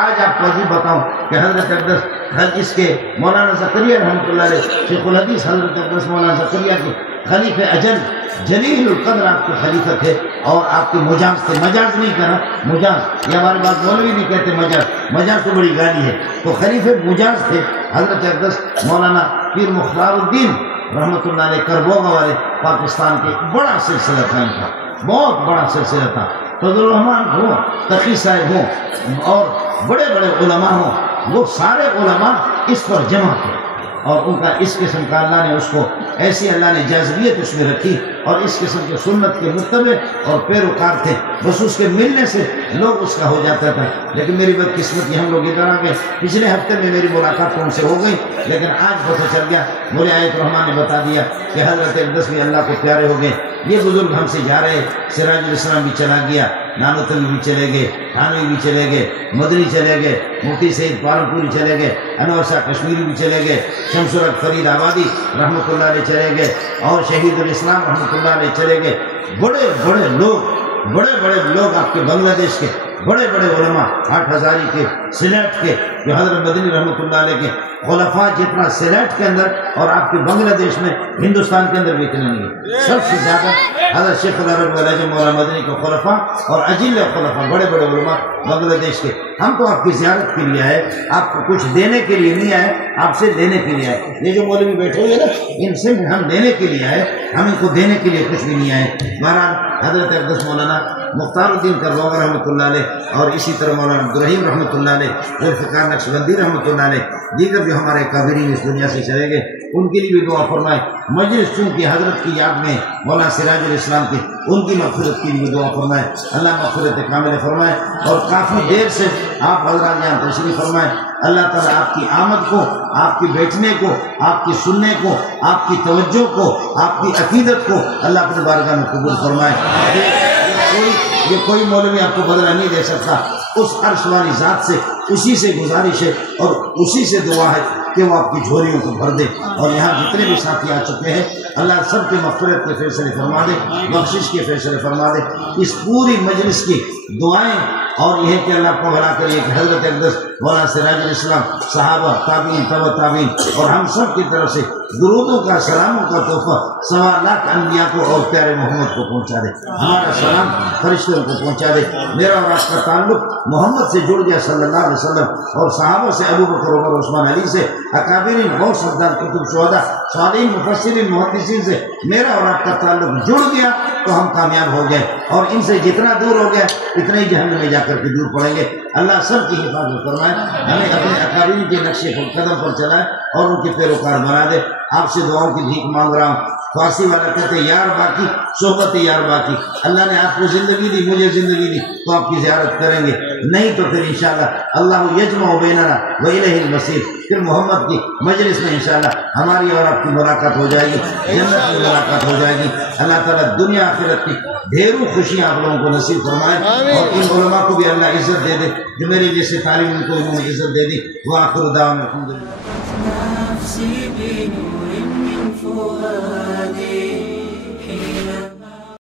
آج آپ کو عزیز بتاؤں کہ حضرت اقدس اس کے مولانا زکریا رحمۃ اللہ علیہ شیخ الحدیث حضرت اقدس مولانا زکریا کے خلیفہ اجل جلیل القدر آپ کے خلیفہ تھے اور آپ کے مجاز تھے. مجاز نہیں کہنا مجاز، یہ ہمارے بات مولوی نہیں کہتے مجاز، مجاز تو بڑی گالی ہے. تو خلیفہ مجاز تھے حضرت اقدس مولانا پیر مختار الدین رحمۃ اللہ علیہ کربوگا والے پاکستان کے. بڑا سلسلہ تھا ان کا، بہت بڑا سلسلہ تھا. فضل الرحمان ہوں، تقی صاحب ہوں اور بڑے بڑے علماء ہوں، وہ سارے علماء اس پر جمع تھے اور ان کا اس قسم کا اللہ نے اس کو ایسی اللہ نے جاذبیت اس میں رکھی اور اس قسم کے سنت کے متبع اور پیروکار تھے. بس اس کے ملنے سے لوگ اس کا ہو جاتا تھا. لیکن میری بدقسمت یہ ہم لوگ ادھر آ گئے. پچھلے ہفتے میں میری ملاقات ان سے ہو گئی لیکن آج پتہ چل گیا، مولوی آیت الرحمان نے بتا دیا کہ حضرت اقدس بھی اللہ کو پیارے ہو گئے. یہ بزرگ ہم سے جا رہے، سراج الاسلام بھی چلا گیا، نانوتل بھی چلے گئے، تھانوی بھی چلے گئے، مدنی چلے گئے، مفتی سعید پالنپوری چلے گئے، انور شاہ کشمیری بھی چلے گئے، شمس الحق فرید آبادی رحمۃ اللہ علیہ چلے گئے اور شہید الاسلام رحمۃ اللہ علیہ چلے گئے. بڑے بڑے لوگ آپ کے بنگلہ دیش کے بڑے بڑے علماء، 8 ہزاری کے، سلیٹ کے، جو حضرت مدنی رحمۃ اللہ علیہ کے خلفاء جتنا سلیٹ کے اندر اور آپ کے بنگلہ دیش میں ہندوستان کے اندر بھی اتنے نہیں ہے. سب سے زیادہ حضرت شیخ العرب العجم مولانا مدنی کے خلفاء اور اجل خلفاء بڑے بڑے علماء بنگلہ دیش کے. ہم تو آپ کی زیارت کے لیے آئے، آپ کو کچھ دینے کے لیے نہیں آئے، آپ سے لینے کے لیے آئے. یہ جو مولوی بیٹھے ہوئے نا، ان سے ہم لینے کے لیے آئے، ہم ان کو دینے کے لیے کچھ بھی نہیں آئے. بہرحال حضرت اقدس مولانا مختار الدین کربوگا رحمۃ اللہ علیہ اور اسی طرح مولانا عبدالرحیم رحمۃ اللہ علیہ، ذوالفقار نقشبندی رحمۃ اللہ علیہ، دیگر جو ہمارے کابرین اس دنیا سے چلے گئے، ان کے لیے بھی دعا فرمائے. مجلس چونکہ حضرت کی یاد میں مولانا سراج الاسلام کی، ان کی مغفرت کے لیے دعا فرمائے. اللہ مغفرت کامل فرمائے. اور کافی دیر سے آپ حضرات یہاں تشریف فرمائے. اللہ تعالیٰ آپ کی آمد کو، آپ کی بیٹھنے کو، آپ کی سننے کو، آپ کی توجہ کو، آپ کی عقیدت کو اللہ اپنے بارگاہ میں قبول فرمائے. یہ کوئی مولوی آپ کو بدلہ نہیں دے سکتا. اس عرش والی ذات سے اسی سے گزارش ہے اور اسی سے دعا ہے کہ وہ آپ کی جھولیوں کو بھر دے. اور یہاں جتنے بھی ساتھی آ چکے ہیں اللہ سب کے مغفرت کے فیصلے فرما دے، بخشش کے فیصلے فرما دے. اس پوری مجلس کی دعائیں اور یہ کہ اللہ کو بھلا کریے کہ حضرت اقدس مولانا سراج الاسلام، صحابہ، تابعین، تبع تابعین اور ہم سب کی طرف سے درودوں کا، سلاموں کا تحفہ 1.25 لاکھ انبیاء کو اور پیارے محمد کو پہنچا دے. ہمارا سلام فرشتوں کو پہنچا دے. میرا اور آپ کا تعلق محمد سے جڑ گیا صلی اللہ علیہ وسلم اور صحابہ سے، ابو بکر، عمر، عثمان، علی سے، اکابرین، غوث، صدیق، کتب، شہداء، صالحین، مفسرین، محدثین سے میرا اور آپ کا تعلق جڑ گیا تو ہم کامیاب ہو گئے. اور ان سے جتنا دور ہو گیا اتنے ہی جہنم میں جا کر کے دور پڑیں گے. اللہ سب کی حفاظت فرمائے، ہمیں اپنے اکابرین کے نقشے قدم پر چلائے اور ان کے پیروکار بنا دے. آپ سے دعاؤں کی بھیک مانگ رہا ہوں. فارسی والا کہتے یار باقی صحبت یار باقی. اللہ نے آپ کو زندگی دی، مجھے زندگی دی تو آپ کی زیارت کریں گے، نہیں تو پھر انشاءاللہ اللہ یجمع بیننا وإلیہ المصیر. پھر محمد کی مجلس میں انشاءاللہ ہماری اور آپ کی ملاقات ہو جائے گی، جنت میں ملاقات ہو جائے گی. اللہ تعالیٰ دنیا آخرت کی ڈھیروں خوشیاں آپ لوگوں کو نصیب فرمائے اور ان علماء کو بھی اللہ عزت دے دے جو میرے جیسے تعلیم ان کو انہوں نے عزت دے دی. وآخر دعوانا الحمدللہ.